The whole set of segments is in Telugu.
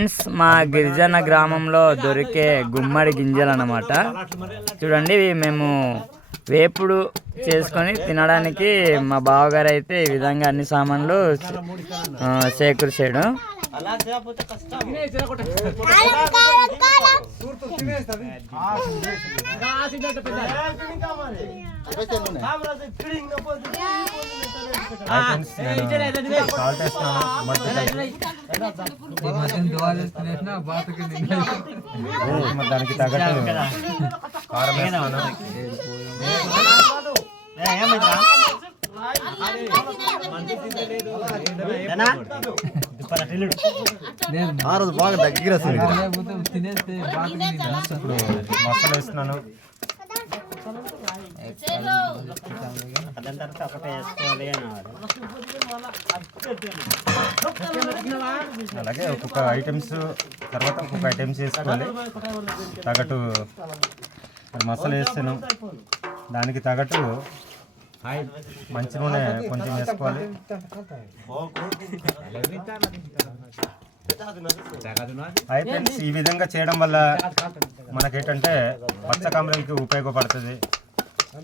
ఫ్రెండ్స్, మా గిరిజన గ్రామంలో దొరికే గుమ్మడి గింజలు అన్నమాట. చూడండి, మేము వేపుడు చేసుకొని తినడానికి మా బావగారు అయితే ఈ విధంగా అన్ని సామాన్లు సేకూర్చాడు. దానికి తగ్గట్టు కారం వేస్తున్నాను. ఆ రోజు బాగా దగ్గర ఇప్పుడు మసాలా వేస్తున్నాను. అలాగే ఒక్కొక్క ఐటమ్స్ తర్వాత ఒక్కొక్క ఐటమ్స్ వేసుకోవాలి. తగ్గట్టు మసాలా వేస్తాను, దానికి తగ్గట్టు మంచి నూనె కొంచెం వేసుకోవాలి. ఫ్రెండ్స్, ఈ విధంగా చేయడం వల్ల మనకేంటంటే పచ్చకామరలకి ఉపయోగపడుతుంది.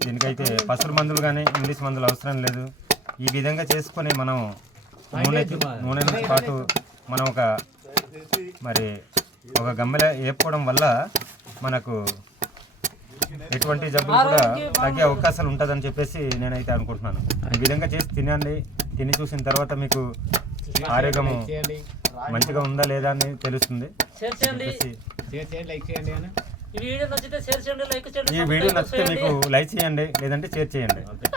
దీనికైతే పసురు మందులు కానీ ఇంగ్లీష్ మందులు అవసరం లేదు. ఈ విధంగా చేసుకొని మనం నూనె నుంచి పాటు మనం ఒక గమ్మెల వేపుకోవడం వల్ల మనకు ఎటువంటి జబ్బులు కూడా తగ్గే అవకాశాలు ఉంటుందని చెప్పేసి నేనైతే అనుకుంటున్నాను. ఈ విధంగా చేసి తినండి. తిని చూసిన తర్వాత మీకు ఆరోగ్యము మంచిగా ఉందా లేదా అని తెలుస్తుంది. ఈ వీడియో నచ్చితే మీకు లైక్ చేయండి, లేదంటే షేర్ చేయండి.